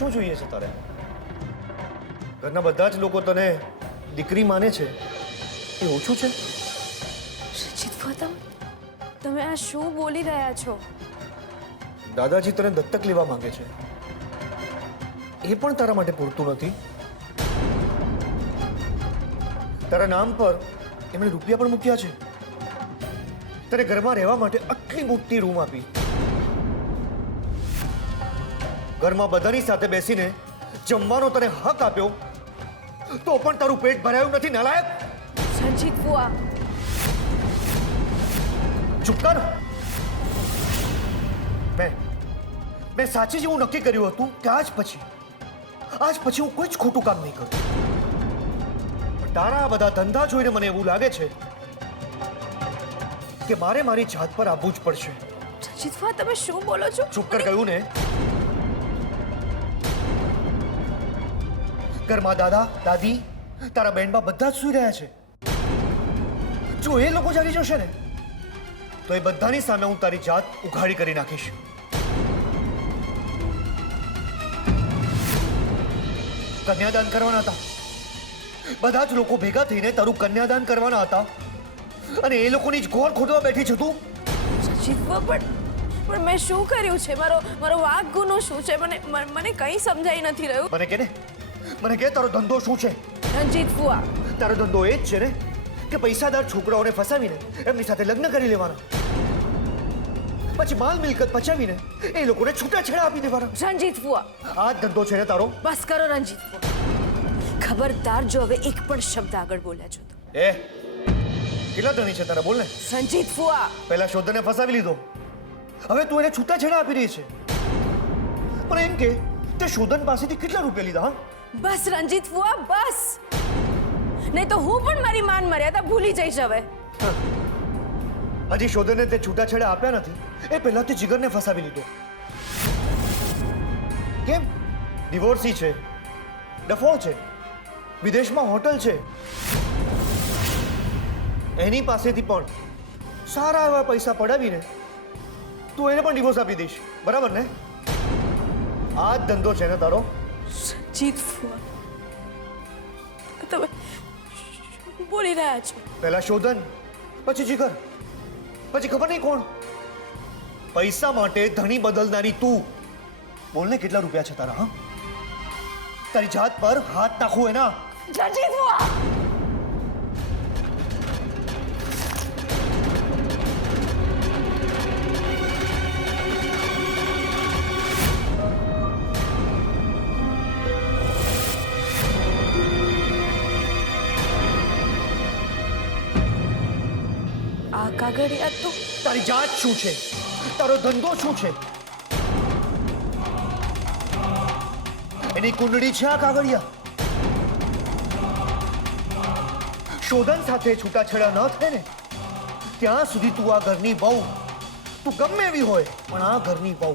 શું જોઈએ છે તારે? ઘરના બધા જ લોકો તને દીકરી માને છે, એ ઓછું છે? રંજીત ફુઆ, તમે આ શું બોલી રહ્યા છો? દાદાજી તને દત્તક લેવા માંગે છે, એ પણ તારા માટે પૂરતું નથી. તારા નામ પર એમણે રૂપિયા પણ મૂક્યા છે. તને ઘરમાં રહેવા માટે આટલી મોટી રૂમ આપી, ઘરમાં બધાની સાથે બેસીને જમવાનો તને હક આપ્યો, તો પણ તારું પેટ ભરાયું નથી, નાલાયક! રંજીત ફુઆ, ચૂપ કર. મેં સાચી જેવું નક્કી કર્યું હતું કે આજ પછી હું કોઈ જ ખોટું કામ નહીં કરું. પણ તારા આ બધા ધંધા જોઈને મને એવું લાગે છે કે મારે મારી જાત પર આવવું જ પડશે. રંજીત ફુઆ, તમે શું બોલો છો? ચૂપ કર કહ્યું ને. ઘરમાં દાદા દાદી તારા બહેનબા બધા જ સૂઈ રહ્યા છે. જો એ લોકો જાગી જશે ને તો એ બધાની સામે હું તારી જાત ઉઘાડી કરી નાખીશ. કન્યાદાન કરવાના હતા, બધા જ લોકો ભેગા થઈને તારું કન્યાદાન કરવાના હતા, અને એ લોકોની જ ગોળ ખોદવા બેઠી છે તું. રંજીત ફુઆ, પણ મેં શું કર્યું છે? મારો વાંક ગુનો શું છે? મને કંઈ સમજાઈ નથી રહ્યું. મને કે તારો ધંધો શું છે? રંજીત ફુઆ, તારો ધંધો એ જ છે ને કે પૈસાદાર છોકરાઓને ફસાવીને એમની સાથે લગ્ન કરી લેવાના, પછી માલ મિલકત પચાવીને એ લોકોને છૂટાછેડા આપી દેવાના. રંજીત ફુઆ, આ જ ધંધો છે ને તારો? બસ કરો રંજીત ફુઆ. ખબરદાર જો હવે એક પણ શબ્દ આગળ બોલ્યા છો તો. કેટલા ધણી છે તારા? બોલ ને. રંજીત ફુઆ, પહેલા શોધને ફસાવી લીધો, હવે તું એને છૂટાછેડા આપી રહી છે. પણ એમ કે તે શોધન પાસેથી કેટલા રૂપિયા લીધા? હા, બસ રંજીત ફુઆ, બસ. નહીં તો હું પણ મારી માન મર્યાદા ભૂલી જઈશ હવે. હજી શોધને તે છૂટાછેડા આપ્યા નથી, એ પહેલા તે જીગરને ફસાવી લીધો. કેમ? ડિવોર્સી છે, ડફો છે, વિદેશમાં હોટલ છે, એની પાસેથી પણ સારા એવા પૈસા પડાવીને તું એને પણ ડિવોર્સ આપી દઈશ, બરાબર ને? આ જ ધંધો છે ને તારો? રંજીત ફુઆ, તમે શું બોલી રહ્યા છો? પહેલા શોધન, પછી જીગર, પછી ખબર નહીં કોણ. પૈસા માટે ધણી બદલનારી તું. બોલને કેટલા રૂપિયા છે તારા? હા, તારી જાત પર હાથ નાખું એના. રંજીત ફુઆ, આ કાગળિયા તો તારી જાત શું છે? તારો ધંધો શું છે? એની કુંડળી છે આ કાગળિયા. શોધન સાથે છૂટાછેડા ન થાય ને ત્યાં સુધી તું આ ઘરની બહુ, તું ગમે એવી હોય પણ આ ઘરની બહુ,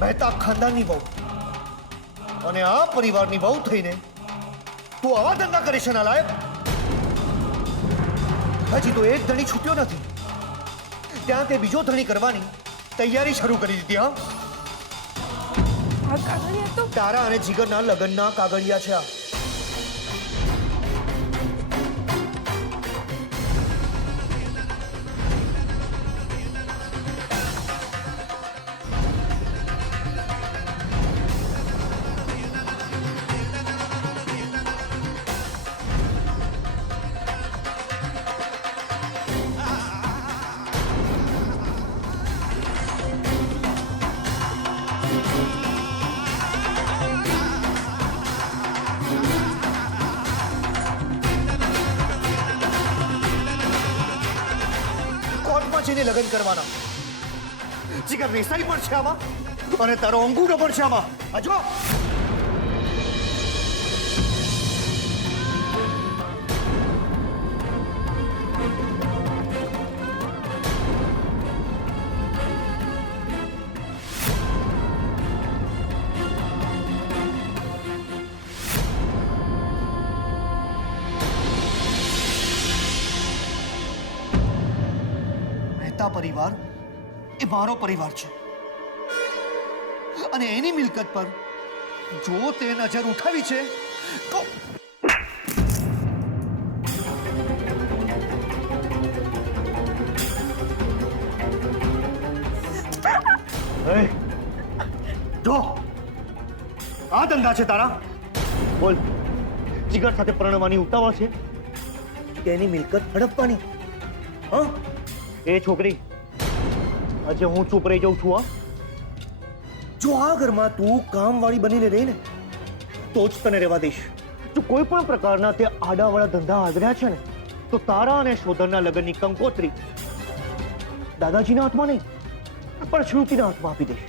મહેતા ખાનદાનની બહુ અને આ પરિવારની બહુ થઈને તું આવા ધંધા કરીશ ના લાયક? હજી તો એક ધણી છૂટ્યો નથી, ત્યાં તે બીજો ધણી કરવાની તૈયારી શરૂ કરી દીધી. હા, આ કાગળિયા તો તારા અને જીગરના લગ્નના કાગળિયા છે આ. કોર્ટમાં જઈને લગ્ન કરવાના. જીગર વેસાઈ પણ છે આમાં અને તારો અંગૂઠો પણ છે આમાં. આ જો. મહેતા પરિવાર એ મારો પરિવાર છે અને એની મિલકત પર જો તે નજર ઉઠાવી છે તો જો આ ધંધા છે તારા? બોલ, જીગર સાથે પરણવાની ઉતાવળ છે કે એની મિલકત હડપવાની? હા એ છોકરી, આજે હું ચૂપ રહી જાઉં છું. જો આ ઘરમાં તું કામવાળી બનીને રહીને તો જ તને રહેવા દઈશ. જો કોઈ પણ પ્રકારના તે આડાવાળા ધંધા આદર્યા છે ને તો તારા અને શોધનના લગ્નની કંકોત્રી દાદાજીના હાથમાં નહીં પણ શ્રુતિના હાથમાં આપી દઈશ.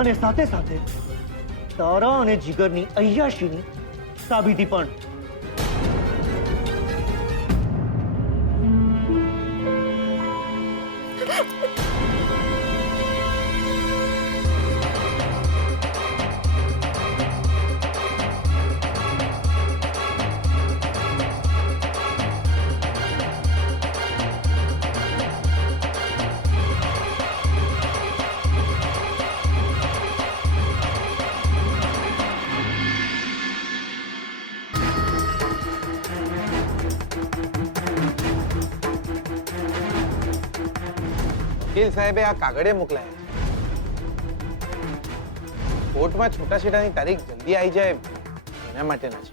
અને સાથે સાથે તારા અને જીગરની અય્યાશીની સાબિતી પણ. વકીલ સાહેબે આ કાગળે મોકલાયા છે. કોર્ટમાં છૂટાછેડાની તારીખ જલ્દી આવી જાય એના માટેના છે.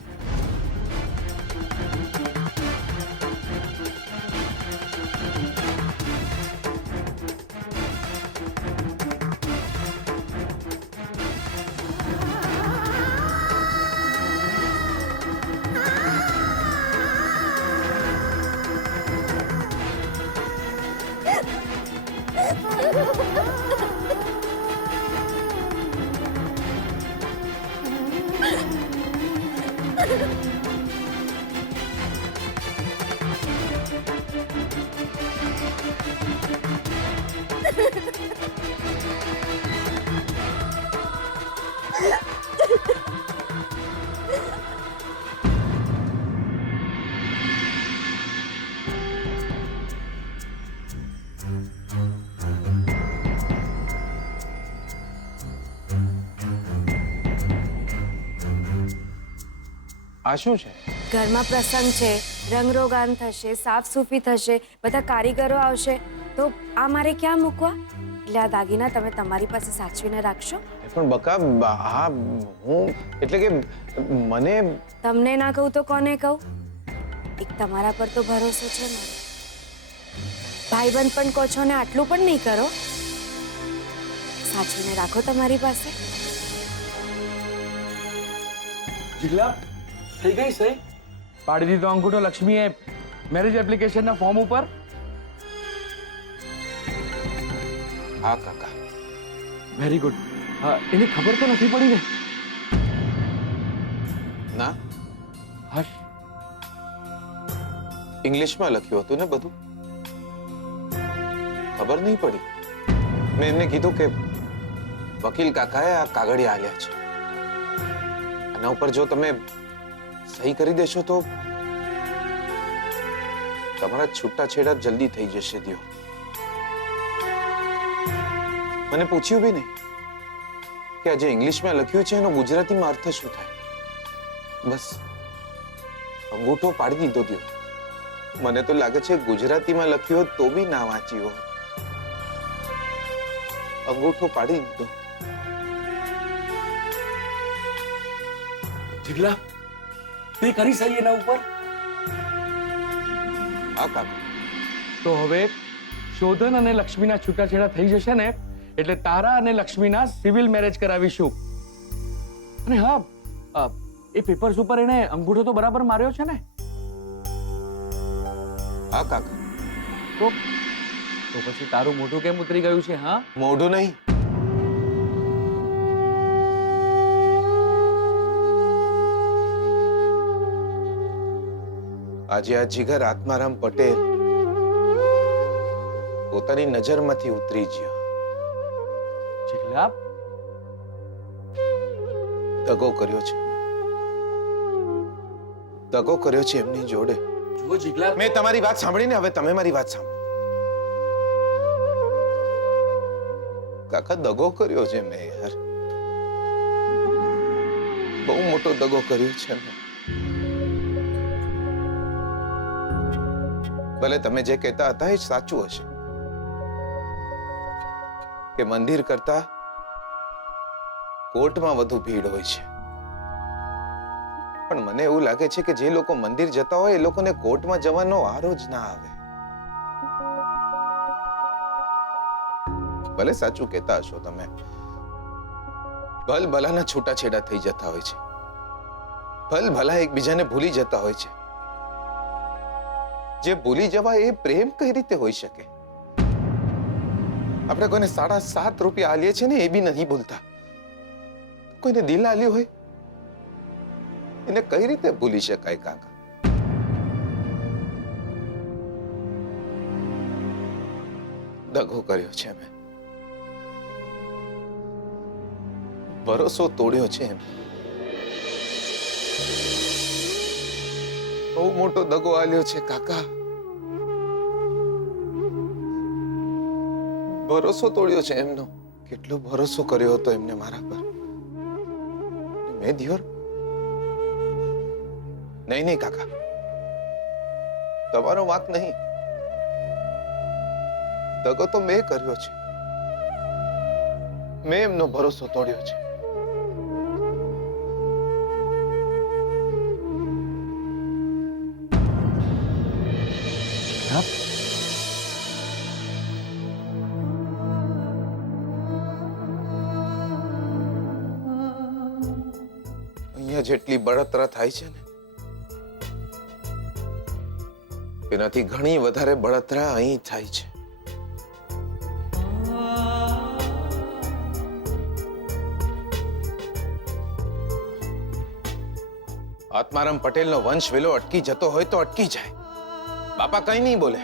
આ શું છે? ઘરમાં પ્રસંગ છે, રંગરોગાન થશે, સાફ સૂફી થશે, બધા કારીગરો આવશે, તો આ મારે ક્યાં મૂકવા? એટલે આ દાગીના તમે તમારી પાસે સાચવીને રાખશો. પણ બકા, આ હું એટલે કે મને તમને ના કહું તો કોને કહું? એક તમારા પર તો ભરોસો છે મારો. ભાઈબંધ પણ કહો છો ને આટલું પણ નહીં કરો. સાચવીને રાખો તમારી પાસે. જીગલા થઈ ગઈ સહી? પાડી દીધો અંગૂઠો લક્ષ્મીએ મેરેજ એપ્લિકેશનના ફોર્મ ઉપર. હા કાકા. Very good. એની ખબર તો નથી પડી ને? ના, હશ. ઇંગ્લિશમાં લખ્યું હતું ને બધું. ખબર નહીં પડી. મેં એમને કીધું કે વકીલ કાકાએ આ કાગળિયા આલ્યા છે. આના ઉપર જો તમે સહી કરી દેશો તો તમારા છૂટાછેડા જલ્દી થઈ જશે. દિયો, મને પૂછ્યું બી નહીં કે આજે ઇંગ્લિશમાં લખ્યું છે એનો ગુજરાતીમાં અર્થ શું થાય. બસ અંગૂઠો પાડી દીધો. દિયો, મને તો લાગે છે ગુજરાતીમાં લખ્યું હોત તો બી ના વાંચ્યું હોત. અંગૂઠો પાડી દીધો. જીગલા તે કરી સહી એના ઉપર? હા કાકા. તો હવે શોધન અને લક્ષ્મીના છૂટાછેડા થઈ જશે ને એટલે તારા અને લક્ષ્મીના સિવિલ મેરેજ કરાવીશું. અને હા, એ પેપર્સ ઉપર એને અંગૂઠો તો બરાબર માર્યો છે ને? હા કાકા. તો પછી તારું મોઢું કેમ ઉતરી ગયું છે? હા, મોઢું નહીં, આજે આ જીગર આત્મારામ પટેલ પોતાની નજરમાંથી ઉતરી ગયો. જીગલા દગો કર્યો છે. દગો કર્યો છે એમની જોડે. જુઓ જીગલા, મેં તમારી વાત સાંભળીને હવે તમે મારી વાત સાંભળો. કાકા દગો કર્યો છે મેં યાર, બહુ મોટો દગો કર્યો છે મેં. ભલે તમે જે કહેતા હતા એ સાચું હશે કે મંદિર કરતા કોર્ટમાં વધુ ભીડ હોય છે, પણ મને એવું લાગે છે કે જે લોકો મંદિર જતા હોય એ લોકોને કોર્ટમાં જવાનો વારો જ ના આવે. ભલે સાચું કહેતા હશો તમે, ભલ ભલાના છૂટાછેડા થઈ જતા હોય છે, ભલ ભલા એકબીજાને ભૂલી જતા હોય છે. જે ભૂલી જવા એ પ્રેમ કઈ રીતે હોઈ શકે? આપણે કોઈને 7.5 રૂપિયા આલીએ છે ને એ બી નથી ભૂલતા. કોઈને દિલ આલ્યું હોય એને કઈ રીતે ભૂલી શકાય કાકા? દગો કર્યો છે મેં, ભરોસો તોડ્યો છે એમ. બહુ મોટો દગો આલ્યો છે કાકા, ભરોસો તોડ્યો છે એમનો. કેટલો ભરોસો કર્યો હતો એમને મારા પર. મેં દિયોર નહીં નહીં કાકા, તમારો વાંક નહીં. દગો તો મેં કર્યો છે, મેં એમનો ભરોસો તોડ્યો છે. અહીંયા જેટલી બળતરા થાય છે ને એનાથી ઘણી વધારે બળતરા અહીં થાય છે. આત્મારામ પટેલનો વંશ વેલો અટકી જતો હોય તો અટકી જાય. બાપા કઈ નહીં બોલે,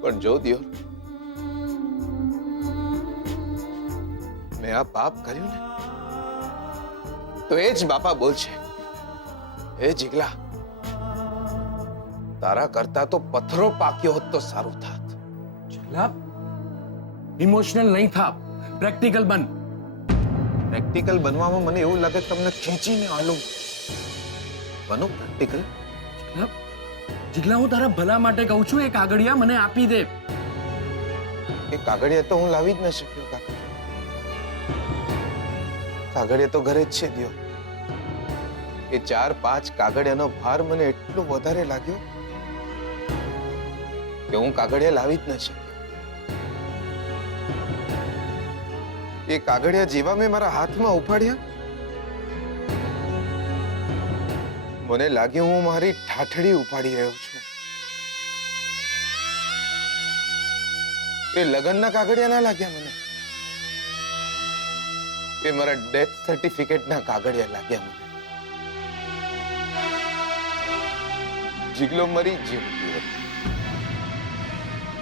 પણ જો દિયોર મેં આ પાપ કર્યું ને તો એ જ બાપા બોલશે, એ જીગલા તારા કરતા તો પથ્થરો પાક્યો હોત તો સારું થાત. જીગલા, ઇમોશનલ નહીં થા, પ્રેક્ટિકલ બન. પ્રેક્ટિકલ બનવામાં મને એવું લાગે તમને ખેંચીને આલું. બનો પ્રેક્ટિકલ. જીગલા, હું તારા ભલા માટે કહું છું, એ કાગળિયા મને આપી દે. એ કાગળિયા તો હું લાવી જ ન શક્યો કાકા. કાગળિયા તો ઘરે જ છે દિયો. એ 4-5 કાગળિયાનો ભાર મને એટલો વધારે લાગ્યો કે હું કાગળિયા લાવી જ ન શક્યો. એ કાગળિયા જેવા મેં મારા હાથમાં ઉપાડ્યા મને લાગ્યું હું મારી ઠાઠડી ઉપાડી રહ્યો છું. એ લગ્નના કાગળિયા ના લાગ્યા મને, એ મારા ડેથ સર્ટિફિકેટના કાગળિયા લાગ્યા મને. જીગલો મરી જીવ,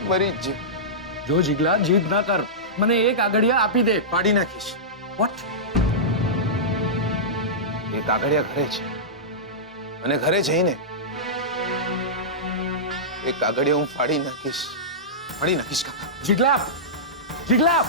મરી જીવ. જો જીગલા, જીદ ના કર, મને એ કાગળિયા આપી દે. પાડી નાખીશ. વોટ? એ કાગળિયા ઘરે છે અને ઘરે જઈને એ કાગળિયા હું ફાડી નાખીશ કાકા. જીગલા, જીગલા,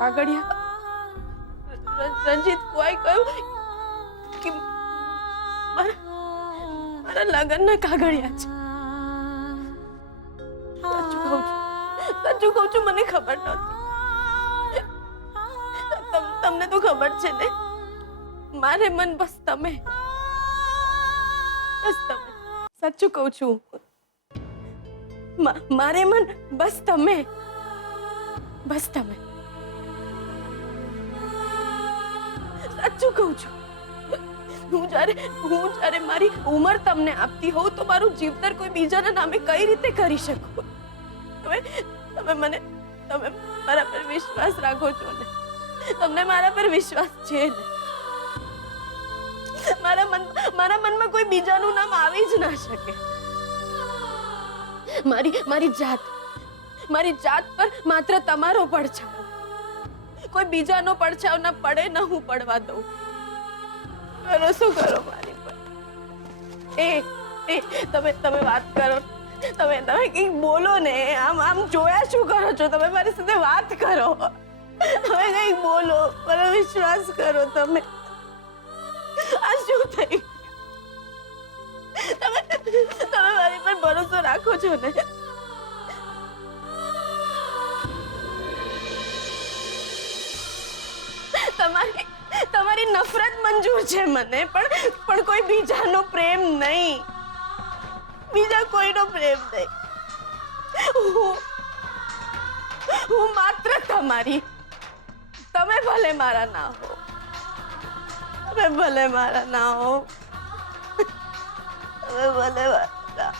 કાગળિયા રંજીત કોઈ કહ્યું કે મારા લગ્નના કાગળિયા છે. સાચું કહું છું, મને ખબર નહોતી. તમને તો ખબર છે ને, મારે મન બસ તમે. સાચું કહું છું, મારે મન બસ તમે. સાચું કહું છું. હું જ્યારે મારી ઉંમર તમને આપતી હોઉં તો મારું જીવતર કોઈ બીજાના નામે કઈ રીતે કરી શકું? તમે મારા પર વિશ્વાસ રાખો છો ને? તમને મારા પર વિશ્વાસ છે ને? મારા મનમાં કોઈ બીજાનું નામ આવી જ ના શકે. મારી જાત પર માત્ર તમારો પડછાયો, કોઈ બીજાનો પડછાયો ના પડે, ન હું પડવા દઉં. ભરોસો કરો મારી પર. તમે વાત કરો, તમે કંઈક બોલો ને. આમ જોયા શું કરો છો? તમે મારી સાથે વાત કરો, હવે કંઈક બોલો. મને વિશ્વાસ કરો. તમે આ શું થઈ? તમે મારી પર ભરોસો રાખો છો ને? તમારી નફરત મંજૂર છે મને, પણ કોઈ બીજાનો પ્રેમ નહીં. બીજા કોઈનો પ્રેમ નહીં. હું માત્ર તમારી. તમે ભલે મારા ના હો, તમે ભલે મારા ના હો, તમે ભલે મારા.